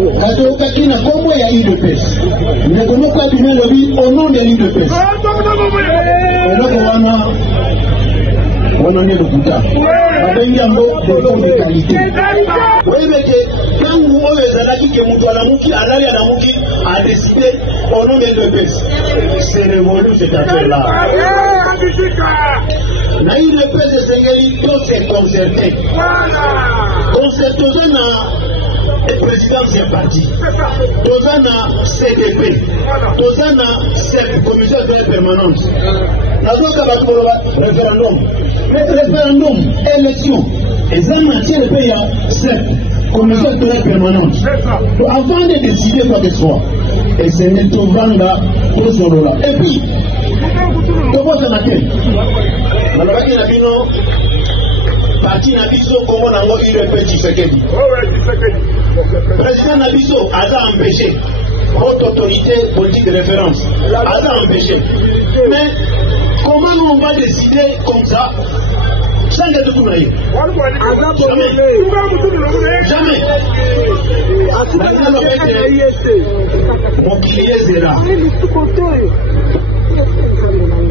Kato Kakina Kombo ya UDPS. Nekomoka Bina Lobi au nom de l'UDPS. On en est le bouta. Avec Yambo, de l'homme de qualité. Oui, mais quand vous avez dit que Moutouanamuki, Alali Anamuki a décidé au nom de l'UDPS. C'est révolu cette affaire-là. Na UDPS de Sengeli, tout s'est concerté. Concerté le président de parti, Tozana CDP, Tozana commission de permanente. Référendum, élection, et ça maintient le pays à commission de permanente. Avant de décider quoi que ce soit, et c'est Netobanga pour ce rôle-là. Et puis, comment ça m'appelle? Alors, il y a parti Nabiso, comment on a eu le petit Tshisekedi. Président Nabiso a empêché. Haute autorité politique de référence a empêché. Mais comment on va décider comme ça sans être tout naïf? Jamais. Mon client est là.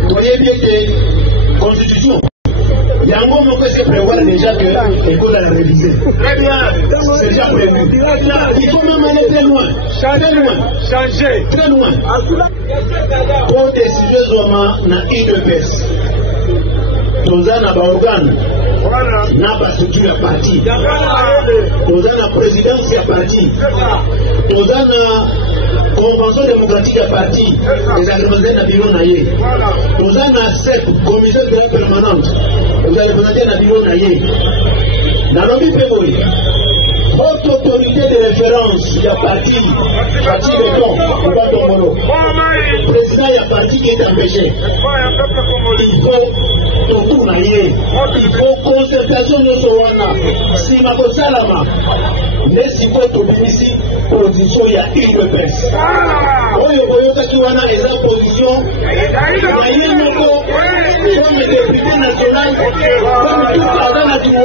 Voyez bien que constitution. Il y a un moment que c'est prévoir déjà que l'école a révisé. Très bien. C'est déjà prévu. Il faut même aller très loin. Changer. Très loin. Pour décider dans UDPS. Dans un organe. N'a pas structure à parti. Dans une présidence à parti. Dans une convention démocratique à parti. Les agréments n'abîmont naïe. Dans une commission de permanente. Vous allez vous dire à niveau naïe. Dans l'objet pémoï, haute autorité de référence, il y a parti de temps, il va tomber. Le président, il y a parti qui est empêché. Il faut tout naïe. Il faut concertation de Sowana. Si ma salama, mais si vous êtes ici, position, il y a une presse. Oyo Boyoka Kiwana est en position. Il y a une comme le député national, comme tout le monde a dit.